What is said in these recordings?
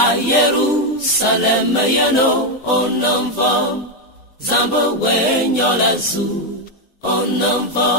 a Jerusalem yano onamva Zamba wenyola zu onamva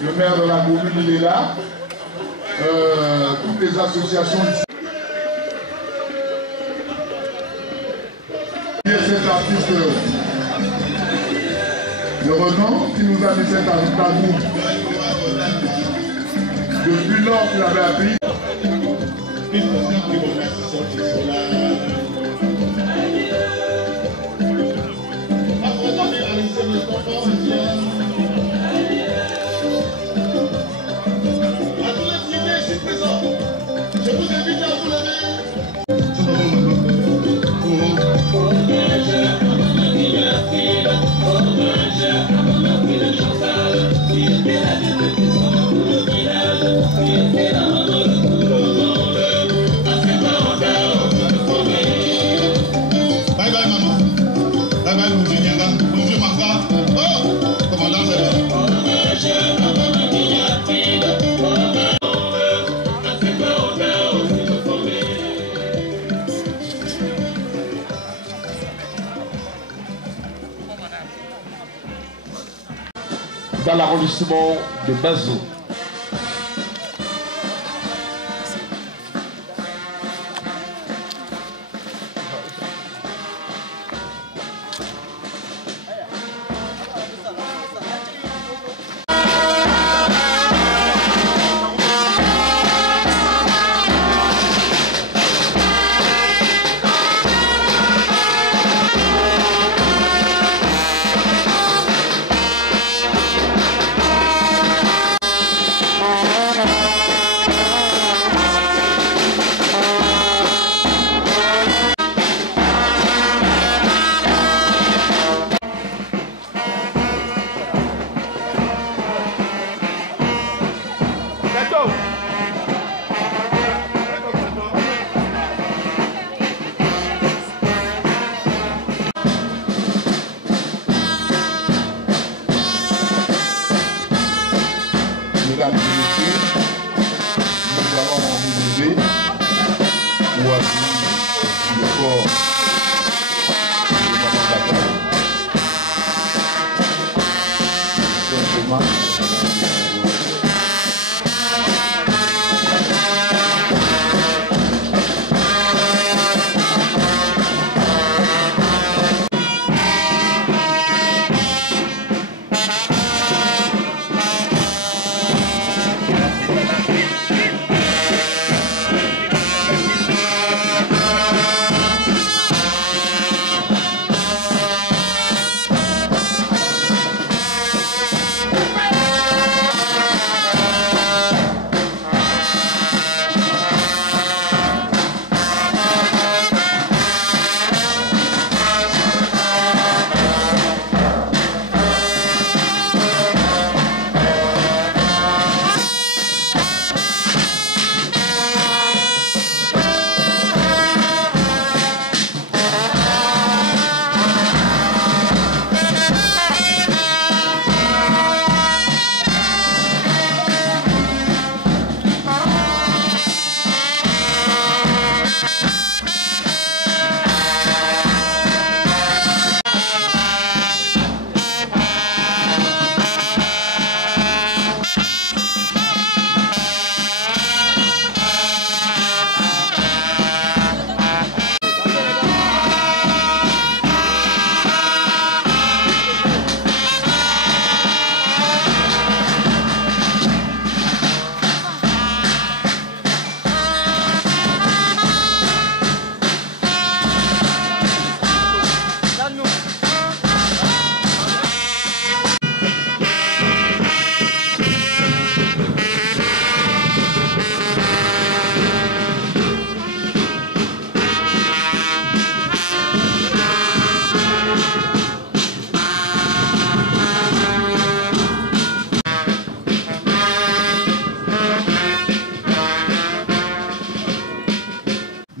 Le maire de la commune, il est là. toutes les associations. Cet artiste de renom qui nous a mis cet tabou depuis lors qu'il avait appris. Dans l'arrondissement de Bazo. Mesdames et messieurs, nous allons nous lever pour assurer le corps de Madame Bataille.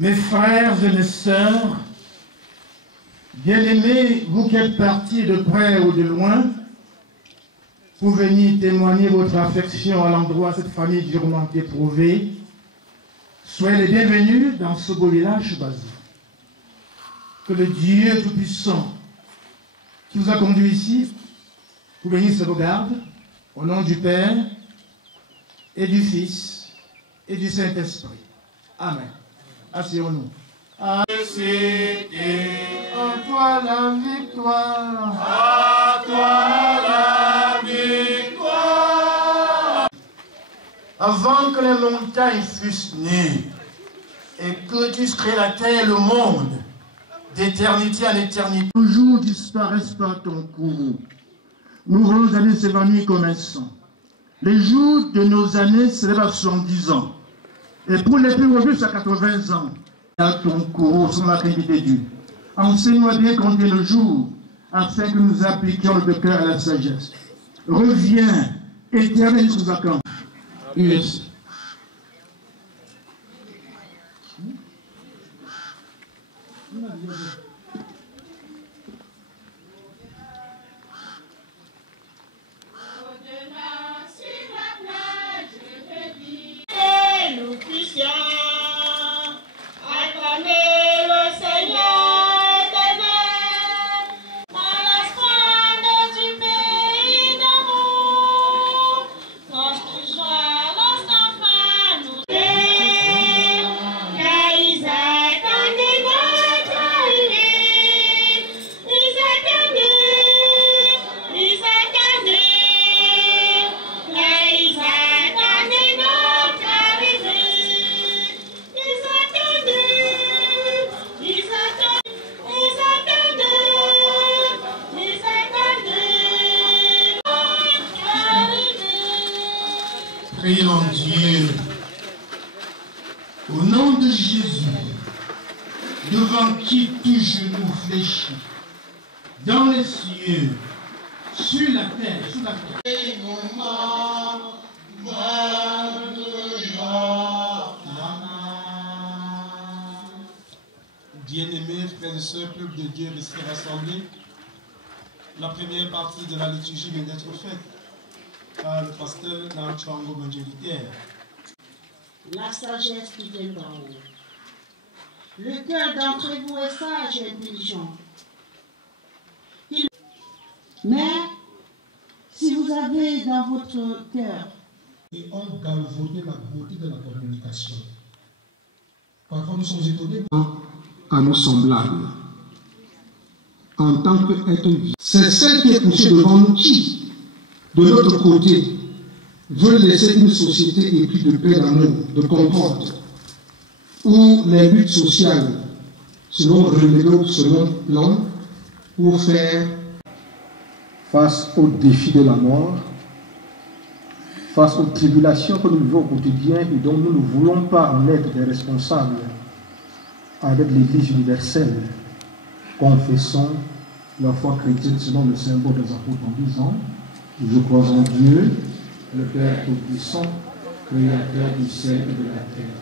Mes frères et mes sœurs, bien-aimés, vous qui êtes partis de près ou de loin, pour venir témoigner votre affection à l'endroit de cette famille durement éprouvée, soyez les bienvenus dans ce beau village Bazo. Que le Dieu Tout-Puissant qui vous a conduit ici, pour venir se regarde, au nom du Père et du Fils et du Saint-Esprit. Amen. Asseyons-nous. À toi la victoire. À toi la victoire. Avant que les montagnes fussent nées et que tu créais la terre et le monde, d'éternité en éternité, nos jours disparaissent par ton courroux. Nous voulons aller s'évanouir comme un sang. Les jours de nos années s'élèvent à 70 ans. Et pour les plus robustes à 80 ans, à ton courroux, sans la crainte de Dieu. Enseigne-nous à bien compter le jour, afin que nous appliquions le cœur à la sagesse. Reviens, éternel sous accent. Yes. Prions Dieu, au nom de Jésus, devant qui tout genou fléchit, dans les cieux, sur la terre, sous la terre. Bien-aimés frères et sœurs, peuple de Dieu, restez rassemblés. La première partie de la liturgie vient d'être faite par le pasteur Nanchango Banjelitaire. La sagesse qui vient d'en haut. Le cœur d'entre vous est sage et intelligent. Mais si vous avez dans votre cœur et ont galvaudé la beauté de la communication. Parfois nous sommes étonnés à nos semblables en tant qu'être vivant. C'est celle qui est poussée devant nous qui, de l'autre côté, veut laisser une société éprise de paix, d'amour, de concorde, où les luttes sociales seront reléguées selon plan pour faire face aux défis de la mort, face aux tribulations que nous vivons au quotidien et dont nous ne voulons pas en être des responsables avec l'Église universelle. Confessons la foi chrétienne selon le symbole des apôtres en disant: je crois en Dieu, le Père Tout-Puissant, Créateur du ciel et de la terre.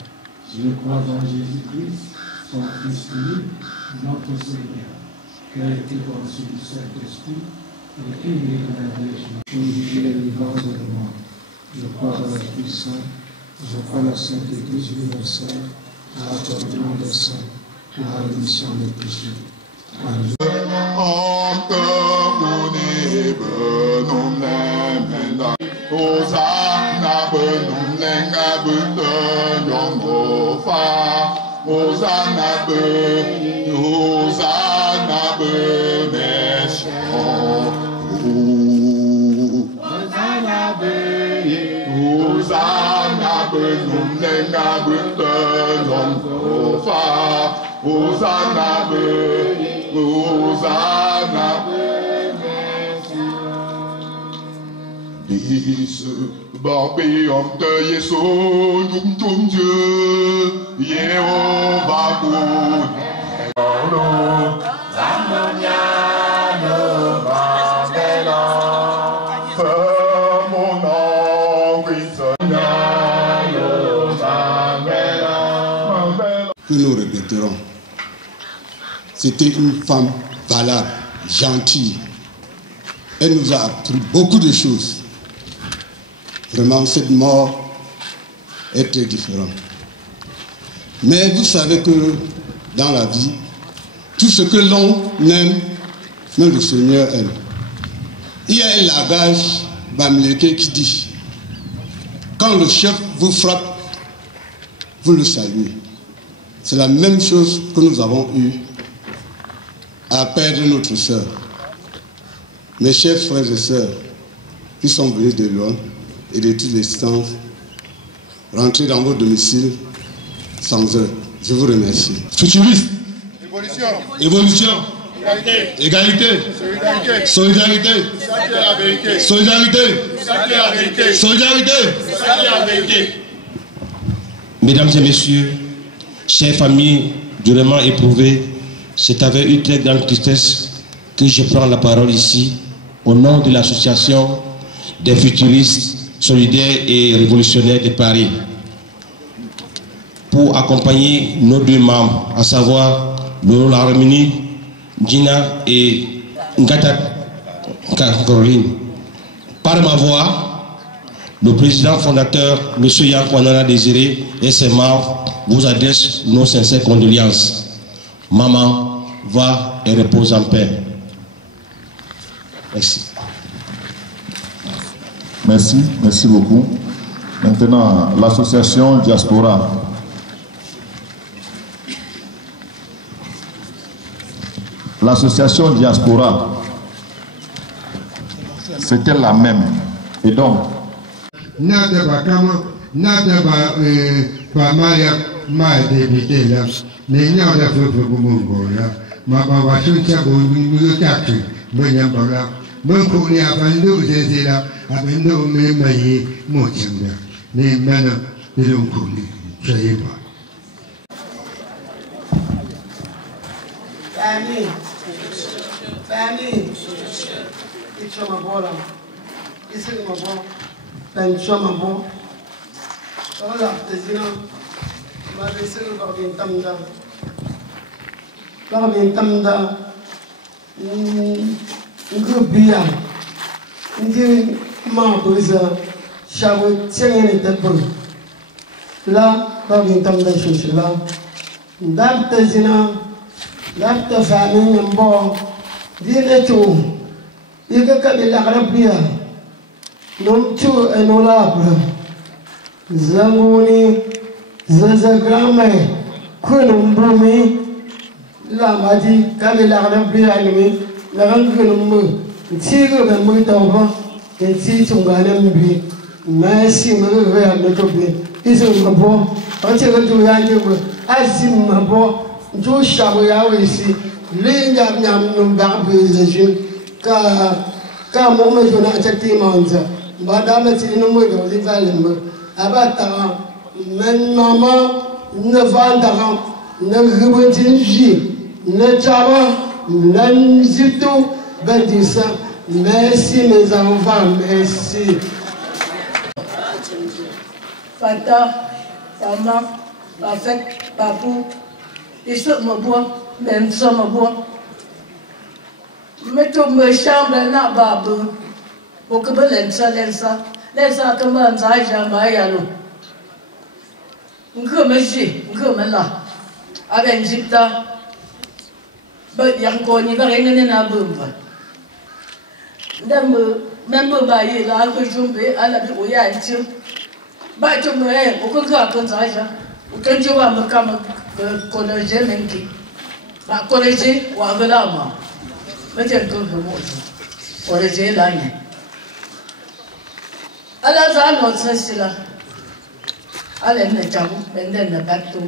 Je crois en Jésus-Christ, son Fils unique, notre Seigneur, qui a été conçu du Saint-Esprit et qui est de la Vierge Marie, les vivants et les morts. Je crois en l'Esprit Saint, je crois en la Sainte Église universelle, à l'accordement des saints, à la rémission des péchés. Alléluia. Hosanna benum lenga bunda yongofa. Hosanna be meshon. Hosanna benum lenga bunda yongofa. Hosanna be Bis Bambi Omte Yeso Yum Tum Dieu Yehovah Good Olo Zamonia No Babela Fermona Wisonia Yo Babela. Que nous répéterons. C'était une femme valable, gentille. Elle nous a appris beaucoup de choses. Vraiment, cette mort est très différente. Mais vous savez que dans la vie, tout ce que l'on aime, même le Seigneur aime. Il y a un langage bamileke qui dit: quand le chef vous frappe vous le saluez. C'est la même chose que nous avons eu à perdre notre sœur. Mes chers frères et sœurs, qui sont venus de loin et de toutes les distances, rentrez dans vos domiciles sans heure. Je vous remercie. Futuriste. Évolution. Égalité. Solidarité. Solidarité. Solidarité. Mesdames et messieurs, chères familles durement éprouvées, c'est avec une très grande tristesse que je prends la parole ici au nom de l'association des futuristes solidaires et révolutionnaires de Paris pour accompagner nos deux membres, à savoir Lolo Laramini, Gina et Ngata Caroline. Par ma voix, le président fondateur, M. Yann Kwanana Désiré et ses membres vous adressent nos sincères condoléances. Maman, va et repose en paix. Merci. Merci beaucoup. Maintenant, l'association Diaspora. L'association Diaspora, c'était la même. Et donc, Family, it's my boy. It's my boy. Ben Chamabo. All of the Zino, my vessel got in Tamda. Got in Tamda. Good beer. Indian mouth is a shower singing at the book. La, got in Tamda Shishla. That the Zino, that the family and ball. Dile tu, ika kabila karabia, nomchu enolabra, zanguni, zazagrame, kunumbumi, lamadi kabila karabia nimi, lagangunumbu, tigo gamu tauba, enti tunganembi, merci mwe ametobi, iso mabo, ochego tu yanjubu, azim mabo, tu shabu yawisi. Linda nyam barbization ka moment on a chati manza badama tinu mo do livalembo abata men mama ne vanda ne ribotinji ne chaba ne zitu bedisa merci mes enfants merci Pata mama pafek papu iso mo bo men sama bo meto me chambre na babu o que belença lença kama nzai jamba yalo ngome la aben jipta ba yang ko ni ba ngene na bumba ndam member ba yi la ko jumbe ala bi o ya nchi ba jumbe o ko ka kan nzai ja o kan jiwa makama ko na jemenki ba college wa galama bajen ko ko mo college la ni ala za no tsila ala ne jabu bende na battu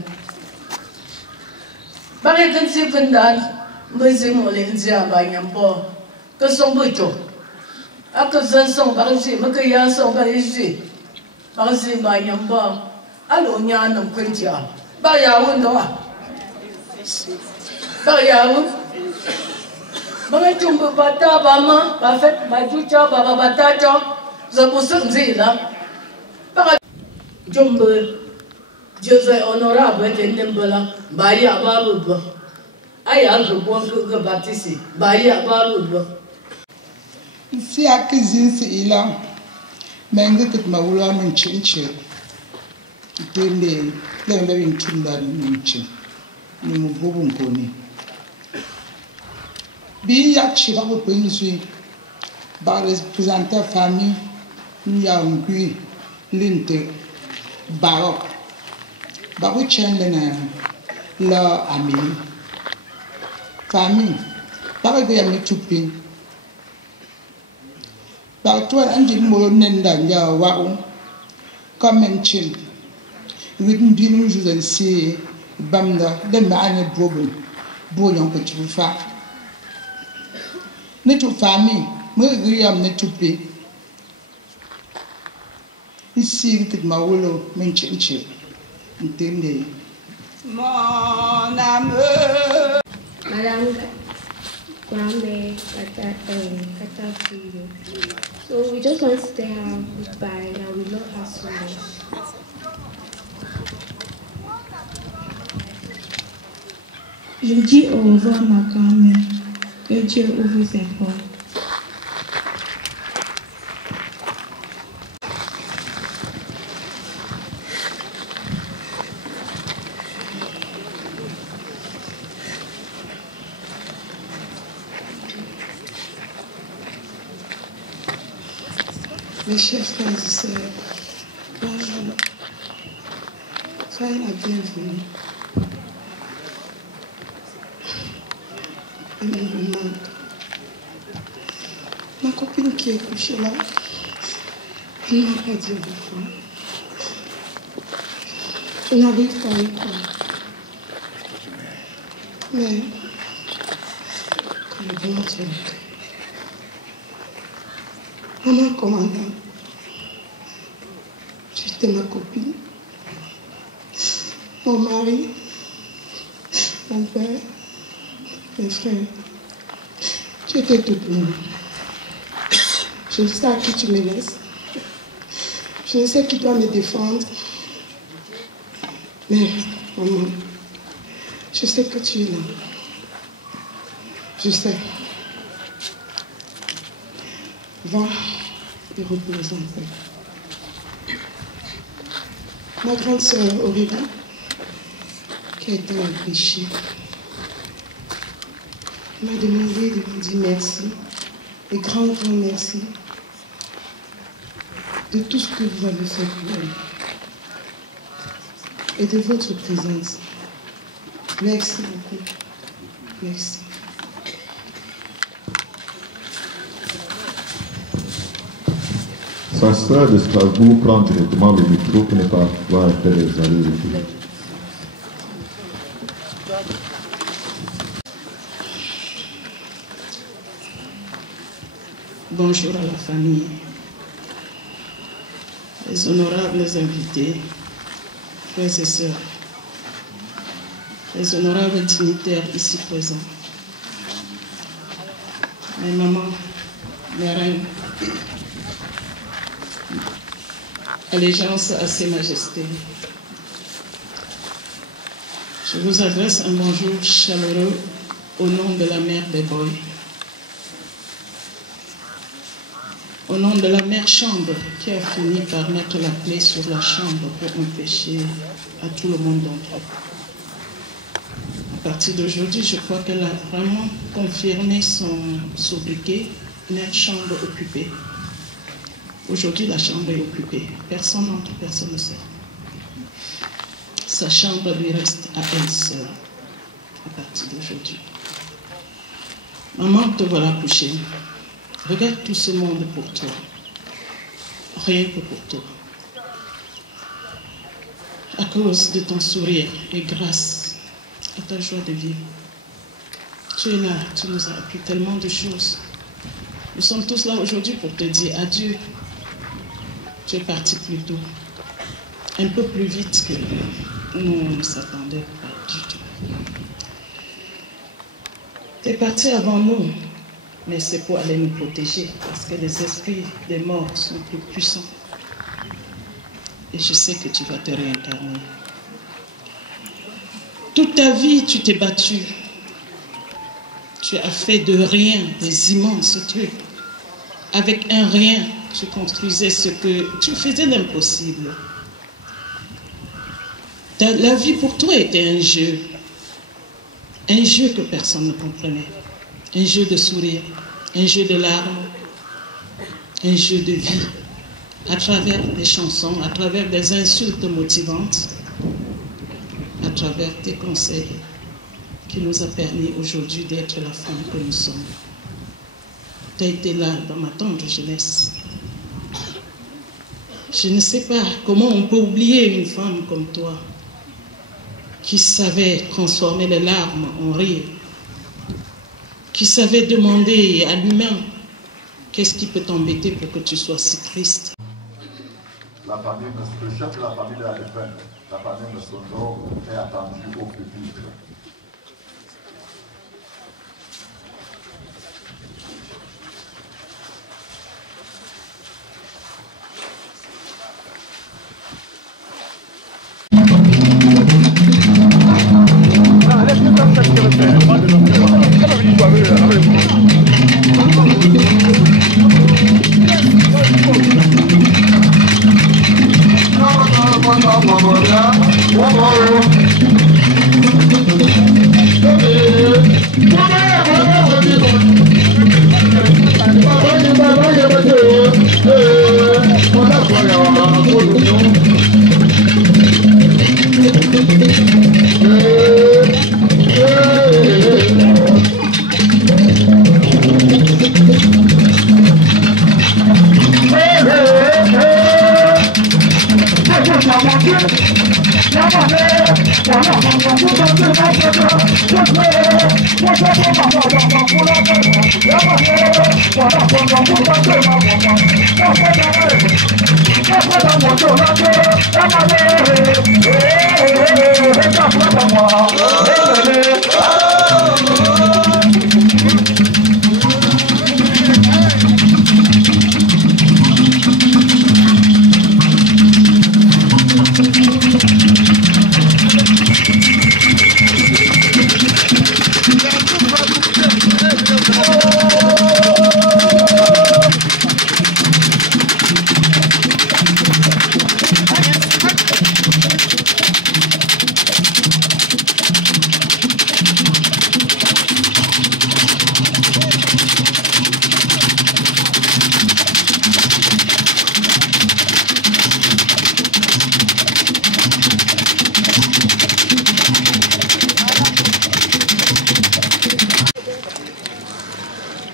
ba ke kan si kundan mezi mo le nzia ba nyambo ko song bu jo aka zan song ba si maka ya song ba isi ba si ba nyambo alo nya nam kunja ba ya won do Bayawu, mga chumbu bata bama, bafet majucha baba bata cho, zabusuk zila. Baka chumbu, Jose honorable tendembala, baya babu ba. Aya rubuan ke batisi, baya babu ba. Si akizin si ila, mengi kut maula menchinche. Tende, lenda winchunda menchin. Ni mububu nkoni. Bi yak chira ko pensi ba représenter famille ya ngui linte barok Babu Chandana, la Amini. Famille, par exemple, les choupines. Par toi, un dit mot nenda ya waou, comme un chin. With me, je vous sais, bamda, de m'ane bobo, bouillon que tu veux faire. Notre famille, moi, je ne choupé. Ici, que ma wolo, men chin. Entendez? Mon amour. Madame Kwame Katafiyo. So we just want to tell her goodbye and we love her so much. Je dis au revoir ma grand-mère. Que Dieu ouvre ses portes. Mes chers frères et sœurs, soyez la bienvenue. Et me manque. Ma copine qui est couchée là, elle ne m'a pas dit au revoir. Je n'arrive pas à y croire. Mais, comme bon Dieu, maman commandant, j'étais ma copine, mon mari, mon père, mes frères. Tu étais tout pour moi. Je sais à qui tu me laisses. Je sais qui doit me défendre. Mais, maman, je sais que tu es là. Je sais. Va et repose en paix. Ma grande sœur Aurélie, qui a été empêchée, m'a demandé de vous dire merci, et grand merci, de tout ce que vous avez fait pour elle, et de votre présence. Merci beaucoup. Merci. Sa sœur de Strasbourg prend directement le micro pour ne pas pouvoir faire les allers-retours. Bonjour à la famille, les honorables invités, frères et sœurs, les honorables dignitaires ici présents, mes mamans, mes reines, allégeance à ses majestés. Je vous adresse un bonjour chaleureux au nom de la mère des boys, au nom de la mère chambre qui a fini par mettre la clé sur la chambre pour empêcher à tout le monde d'entrer. À partir d'aujourd'hui, je crois qu'elle a vraiment confirmé son sobriquet, mère chambre occupée. Aujourd'hui, la chambre est occupée. Personne n'entre, personne ne sort. Sa chambre lui reste à elle seule à partir d'aujourd'hui. Maman, te voilà couchée. Regarde tout ce monde pour toi. Rien que pour toi. À cause de ton sourire et grâce à ta joie de vivre. Tu es là, tu nous as appris tellement de choses. Nous sommes tous là aujourd'hui pour te dire adieu. Tu es parti plus tôt. Un peu plus vite que nous ne s'attendions pas du tout. Tu es parti avant nous. Mais c'est pour aller nous protéger, parce que les esprits des morts sont plus puissants. Et je sais que tu vas te réincarner. Toute ta vie, tu t'es battu. Tu as fait de rien des immenses trucs. Avec un rien, tu construisais ce que tu faisais d'impossible. La vie pour toi était un jeu. Un jeu que personne ne comprenait. Un jeu de sourire, un jeu de larmes, un jeu de vie, à travers des chansons, à travers des insultes motivantes, à travers tes conseils qui nous a permis aujourd'hui d'être la femme que nous sommes. Tu as été là dans ma tendre jeunesse. Je ne sais pas comment on peut oublier une femme comme toi qui savait transformer les larmes en rire, qui savait demander à l'humain qu'est-ce qui peut t'embêter pour que tu sois si triste. La famille, le chef de la famille de la défunte, la famille de Sono, est attendu au pupitre.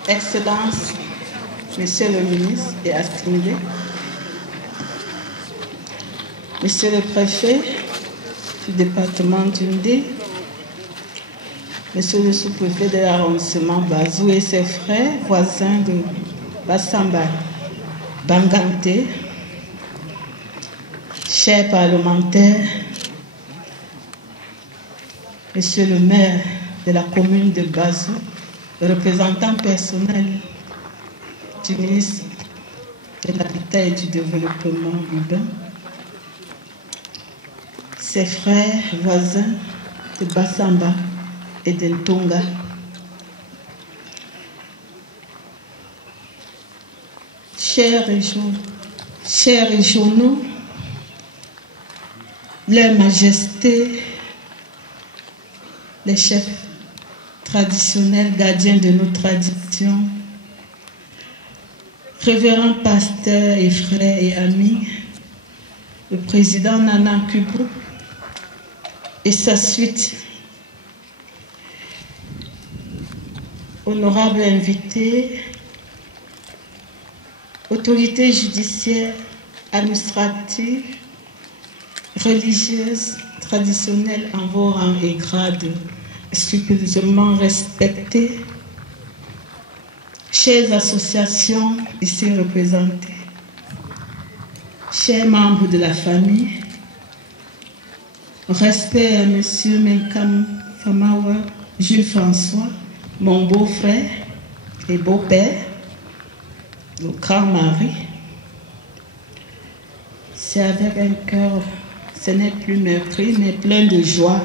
Excellences, Monsieur le ministre et estimé, Monsieur le préfet du département d'Undé, Monsieur le sous-préfet de l'arrondissement Bazou et ses frères voisins de Bassamba, Bangante, chers parlementaires, Monsieur le maire de la commune de Bazou, représentant personnel du ministre de l'Habitat et du Développement urbain, ses frères voisins de Bassamba et de Ntonga, chers régionaux, leur majesté, les chefs traditionnels gardiens de nos traditions, révérends pasteurs et frères et amis, le président Nana Kubo et sa suite, honorables invités, autorités judiciaires, administratives, religieuses, traditionnelles en vos rangs et grades scrupuleusement respectés, chères associations ici représentées, chers membres de la famille, respect à M. Menkam Famawa, Jules François, mon beau-frère et beau-père, le grand mari. C'est avec un cœur, ce n'est plus meurtri, mais plein de joie,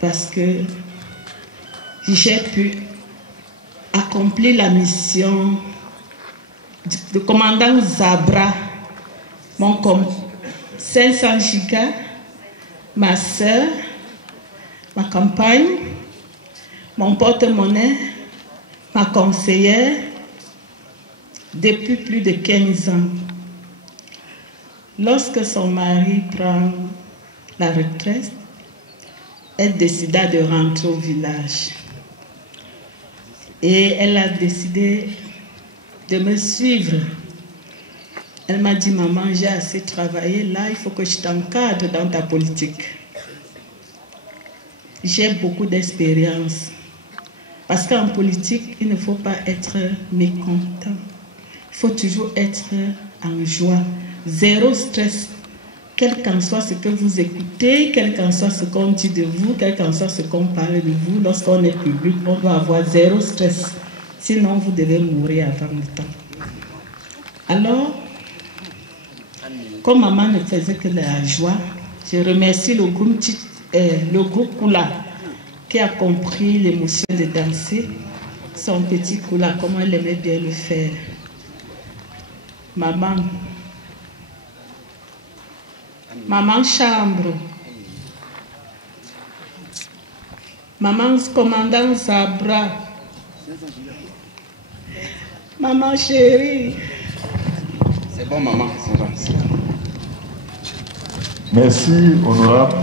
parce que j'ai pu accomplir la mission du commandant Zabra, mon 500 gigas, ma soeur, ma compagne, mon porte-monnaie, ma conseillère, depuis plus de 15 ans. Lorsque son mari prend la retraite, elle décida de rentrer au village. Et elle a décidé de me suivre. Elle m'a dit, maman, j'ai assez travaillé, là, il faut que je t'encadre dans ta politique. J'ai beaucoup d'expérience. Parce qu'en politique, il ne faut pas être mécontent. Il faut toujours être en joie. Zéro stress. Quel qu'en soit ce que vous écoutez, quel qu'en soit ce qu'on dit de vous, quel qu'en soit ce qu'on parle de vous, lorsqu'on est public, on doit avoir zéro stress. Sinon, vous devez mourir avant le temps. Alors, comme maman ne faisait que de la joie, je remercie le groupe Kula qui a compris l'émotion de danser. Son petit Kula, comment elle aimait bien le faire. Maman chambre. Maman commandant Sabra. Maman chérie. C'est bon, maman. Merci, honorable.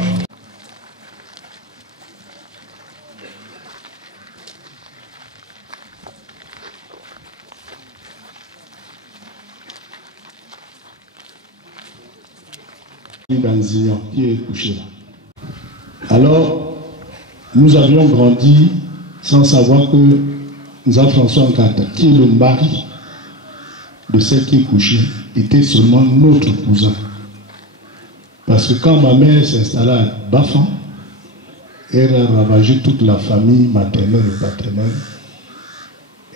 Qui est couché là. Alors, nous avions grandi sans savoir que François Nkata, qui est le mari de celle qui est couchée, était seulement notre cousin. Parce que quand ma mère s'installa à Bafan, elle a ravagé toute la famille maternelle et paternelle.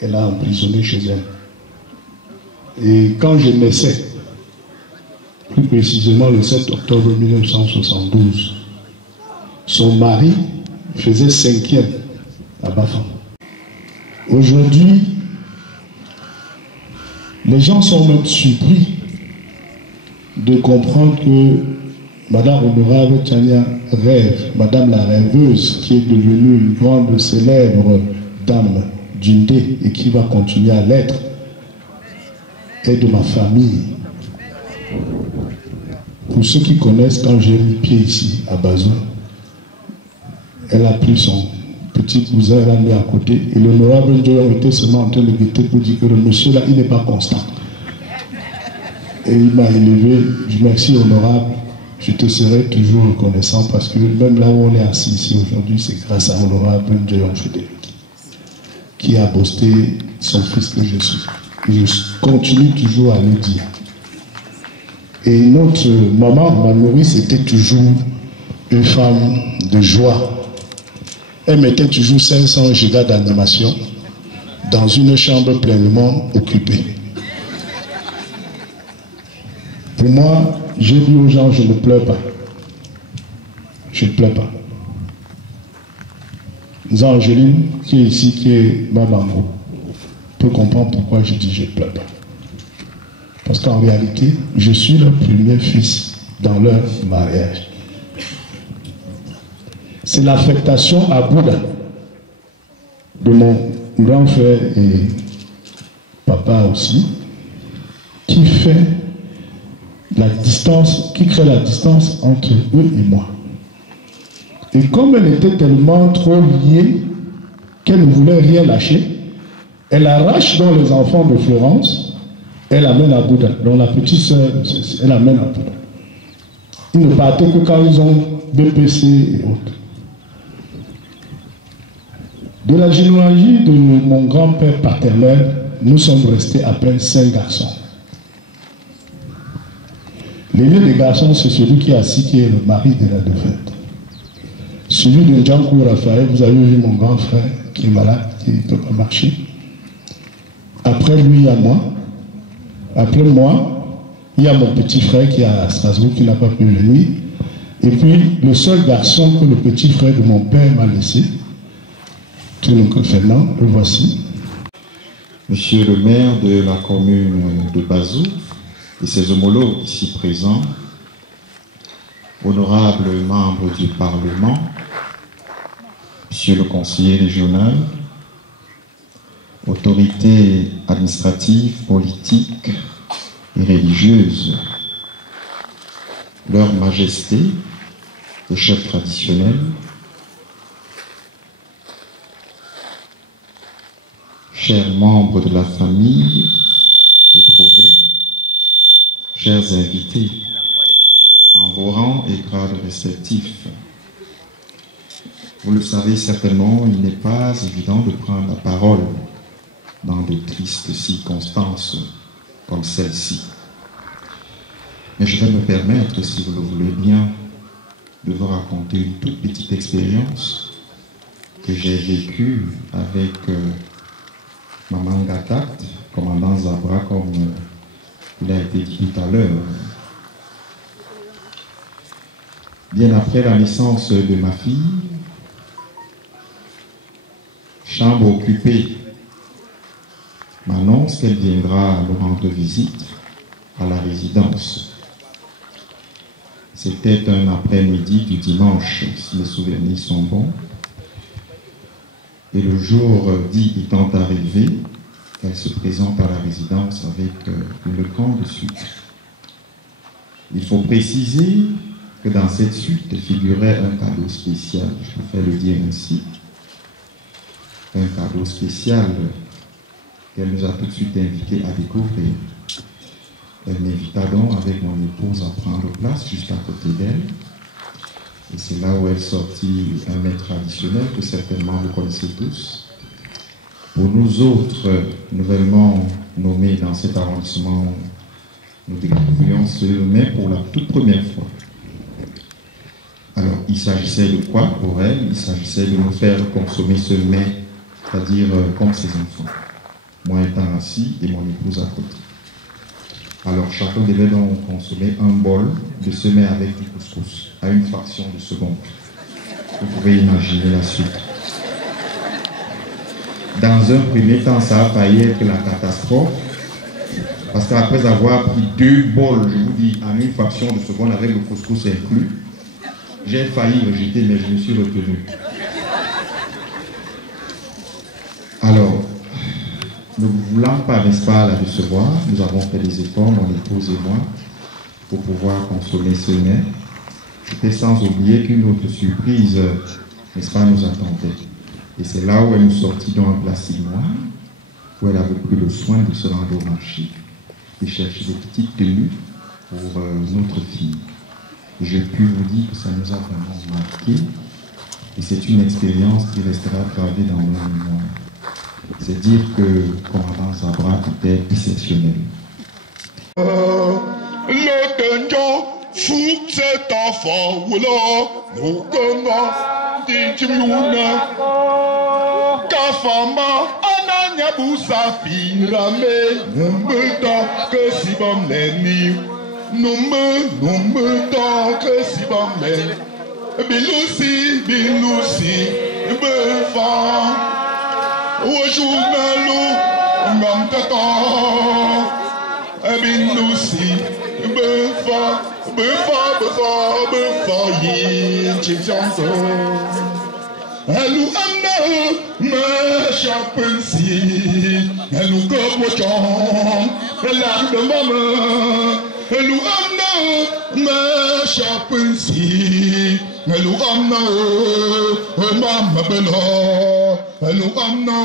Elle a emprisonné chez elle. Et quand je naissais, plus précisément le 7 octobre 1972, son mari faisait 5e à Bafan. Aujourd'hui, les gens sont même surpris de comprendre que Madame Honorable Tchania rêve, Madame la rêveuse, qui est devenue une grande célèbre dame d'Undé et qui va continuer à l'être, est de ma famille. Pour ceux qui connaissent, quand j'ai mis pied ici, à Bazou, elle a pris son petit cousin, elle l'a mis à côté, et l'honorable Ndjoyon était seulement en train de guetter pour dire que le monsieur là, il n'est pas constant. Et il m'a élevé, je merci honorable, je te serai toujours reconnaissant parce que même là où on est assis ici aujourd'hui, c'est grâce à l'honorable Ndjoyon Frédéric, qui a boosté son fils que je suis. Et je continue toujours à le dire. Et notre maman, ma nourrice, était toujours une femme de joie. Elle mettait toujours 500 gigas d'animation dans une chambre pleinement occupée. Pour moi, j'ai dit aux gens, je ne pleure pas. Je ne pleure pas. Nous Angeline, qui est ici, qui est Mamango, peut comprendre pourquoi je dis je ne pleure pas. Parce qu'en réalité, je suis leur premier fils dans leur mariage. C'est l'affectation à Bouddha de mon grand frère et papa aussi, qui fait la distance, qui crée la distance entre eux et moi. Et comme elle était tellement trop liée qu'elle ne voulait rien lâcher, elle arrache dans les enfants de Florence. Elle amène à Bouddha. Donc la petite sœur, elle amène à Bouddha. Ils ne partaient que quand ils ont BPC et autres. De la généalogie de mon grand-père paternel, nous sommes restés à peine 5 garçons. L'aîné des garçons, c'est celui qui est assis, qui est le mari de la défunte. Celui de Django Raphaël, vous avez vu mon grand frère qui est malade, qui ne peut pas marcher. Après lui, il y a moi. Après moi, il y a mon petit frère qui est à Strasbourg, qui n'a pas pu venir. Et puis, le seul garçon que le petit frère de mon père m'a laissé, Oncle Fernand, le voici. Monsieur le maire de la commune de Bazou et ses homologues ici présents, honorables membres du Parlement, monsieur le conseiller régional, autorités administratives, politiques et religieuses, leur majesté, le chef traditionnel, chers membres de la famille éprouvée, chers invités, en vos rangs et grades respectifs. Vous le savez certainement, il n'est pas évident de prendre la parole dans de tristes circonstances comme celle-ci. Mais je vais me permettre, si vous le voulez bien, de vous raconter une toute petite expérience que j'ai vécue avec Maman Gatat, commandant Zabra, comme il a été dit tout à l'heure. Bien après la naissance de ma fille, chambre occupée m'annonce qu'elle viendra me rendre visite à la résidence. C'était un après-midi du dimanche, si mes souvenirs sont bons. Et le jour dit étant arrivé, elle se présente à la résidence avec une grande suite. Il faut préciser que dans cette suite figurait un cadeau spécial, je préfère le dire ainsi. Un cadeau spécial qu'elle nous a tout de suite invités à découvrir. Elle m'invita donc avec mon épouse à prendre place juste à côté d'elle. Et c'est là où elle sortit un mets traditionnel que certainement vous connaissez tous. Pour nous autres, nouvellement nommés dans cet arrondissement, nous découvrions ce mets pour la toute première fois. Alors, il s'agissait de quoi pour elle? Il s'agissait de nous faire consommer ce mets, c'est-à-dire comme ses enfants. Moi étant assis et mon épouse à côté. Alors chacun devait donc consommer un bol de ce mets avec du couscous à une fraction de seconde. Vous pouvez imaginer la suite. Dans un premier temps, ça a failli être la catastrophe. Parce qu'après avoir pris 2 bols, je vous dis, en une fraction de seconde avec le couscous inclus, j'ai failli rejeter, mais je me suis retenu. Alors, ne voulant pas, n'est-ce pas, la recevoir, nous avons fait des efforts, mon épouse et moi, pour pouvoir consommer ce mets. C'était sans oublier qu'une autre surprise, n'est-ce pas, nous attendait. Et c'est là où elle nous sortit dans un plastique noir, où elle avait pris le soin de se rendre au marché et chercher des petites tenues pour notre fille. Et je puis vous dire que ça nous a vraiment marqué, et c'est une expérience qui restera gravée dans nos mémoires. C'est dire que commandant Zabra était exceptionnel. Le tension sous cet enfant, voilà, nous connaissons des Jimlouna, Kafama, Ananya Boussa, Pirame, nous me tant que si bon l'ennemi, nous me tant que si bon l'ennemi, Bilousi, Befa. Ojumelu ngamtata ebinusi befa yi chichanto elu amna me chapensi elu kopochon ela de mama elu amna me chapensi elu amna mama belo elu amna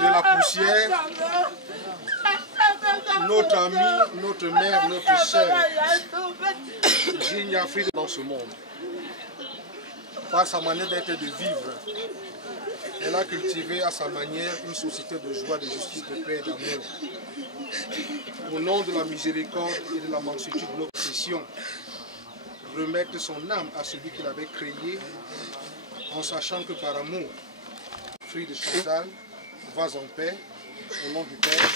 de la poussière, notre ami, notre mère, notre sœur, Jean Afrique dans ce monde. Par sa manière d'être et de vivre, elle a cultivé à sa manière une société de joie, de justice, de paix et d'amour. Au nom de la miséricorde et de la mansuétude de nos possessions, remettre son âme à celui qui l'avait créé, en sachant que par amour, fruit de Chantal, vas en paix, au nom du Père,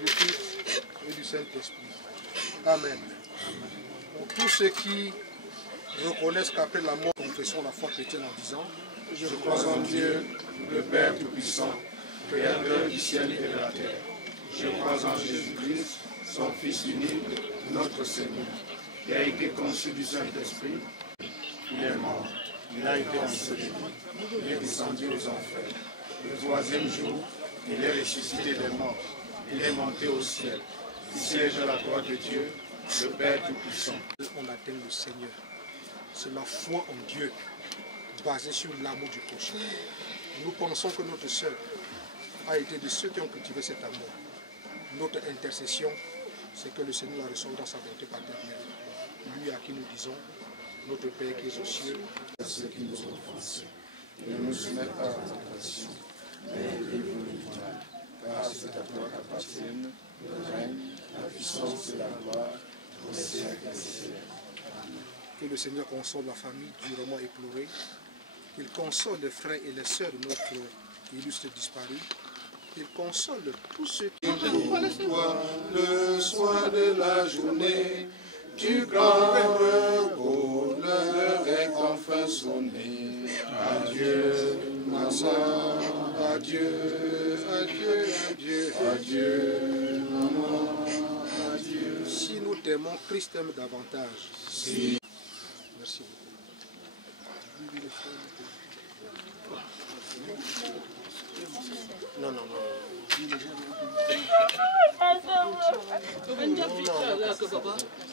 du Fils et du Saint-Esprit. Amen. Pour tous ceux qui reconnaissent qu'après la mort, confessons la foi chrétienne en disant: je crois en Dieu, le Père Tout-Puissant, Créateur du ciel et de la terre. Je crois en Jésus-Christ, son Fils unique, notre Seigneur, qui a été conçu du Saint-Esprit. Il est mort, il a été enseveli, il est descendu aux enfers. Le troisième jour, Il est ressuscité des morts. Il est monté au ciel. Il siège à la droite de Dieu, le Père Tout-Puissant. On attend le Seigneur. C'est la foi en Dieu, basée sur l'amour du prochain. Nous pensons que notre sœur a été de ceux qui ont cultivé cet amour. Notre intercession, c'est que le Seigneur la reçoive dans sa bonté paternelle. Lui à qui nous disons, notre Père qui est aux cieux, à ceux qui nous ont offensés. Ne nous soumets pas à la tentation, mais délivre-nous du mal. Car c'est à toi qu'appartiennent le règne, la puissance et la gloire, au siècle des siècles. Que le Seigneur console la famille durement éplorée, qu'il console les frères et les sœurs de notre illustre disparu, qu'il console tous ceux qui Toi, le soir de la journée, du grand repos, l'heure est enfin sonnée. Adieu, ma soeur, adieu, adieu, adieu, adieu, maman, adieu. Si nous t'aimons, Christ t'aime davantage. Si. Merci beaucoup. Non.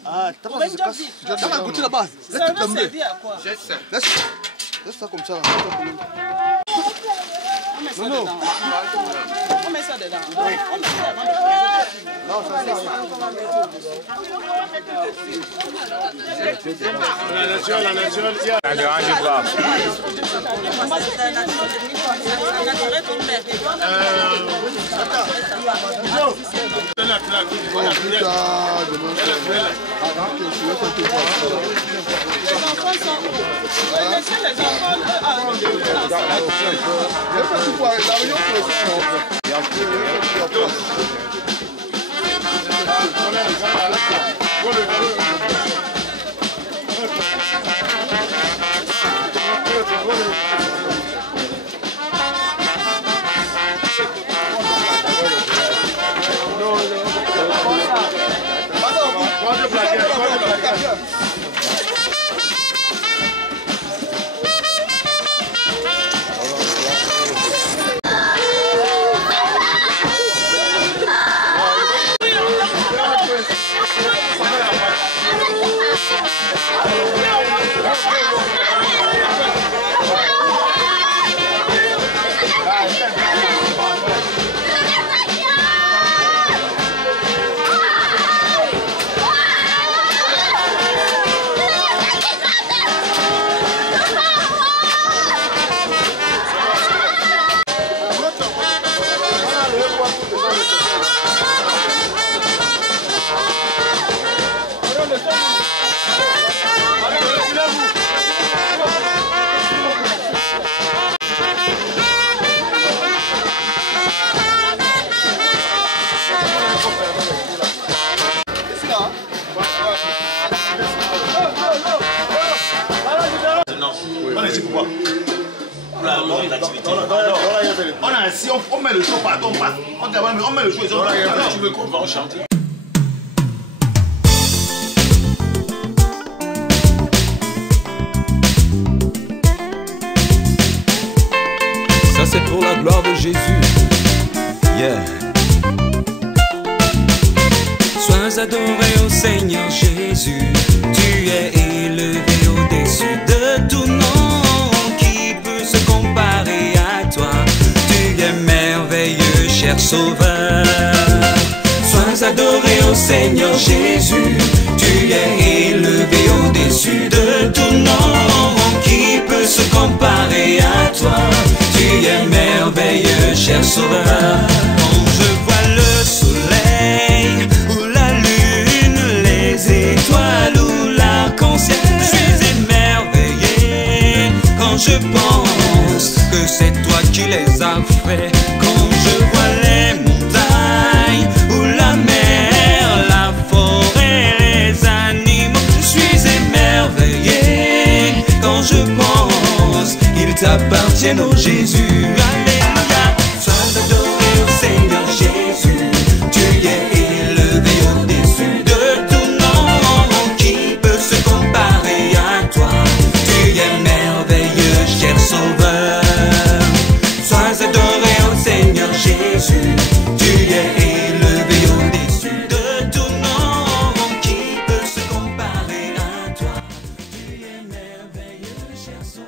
Ah, t'as pas un côté là-bas. Laisse tomber. Laisse ça comme ça. Non. On met ça dedans. Oui. On met ça avant de poser. Non, ça. La nature. La dérangez pas. On a assis, on met le show partout, on passe. On met le show et tu veux qu'on va chanter. Ça c'est pour la gloire de Jésus. Yeah. Sois adoré au Seigneur Jésus. Tu es élevé au-dessus de tout nom. Qui peut se comparer à toi? Tu es merveilleux, cher Sauveur. Sois adoré au Seigneur Jésus. Tu es élevé au-dessus de tout nom. Qui peut se comparer à toi? Tu es merveilleux, cher Sauveur. Quand je vois le soleil ou la lune, les étoiles ou l'arc-en-ciel, je suis émerveillé quand je pense que c'est toi qui les as fait. Quand je vois les montagnes ou la mer, la forêt, les animaux, je suis émerveillé quand je pense qu'ils t'appartiennent, oh Jésus. Alléluia. Sois adoré au Seigneur Jésus. Tu es élevé au-dessus de tout nom. Qui peut se comparer à toi? Tu es merveilleux, cher Sauveur. Sois adoré au Seigneur Jésus.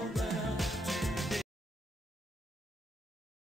sauveur.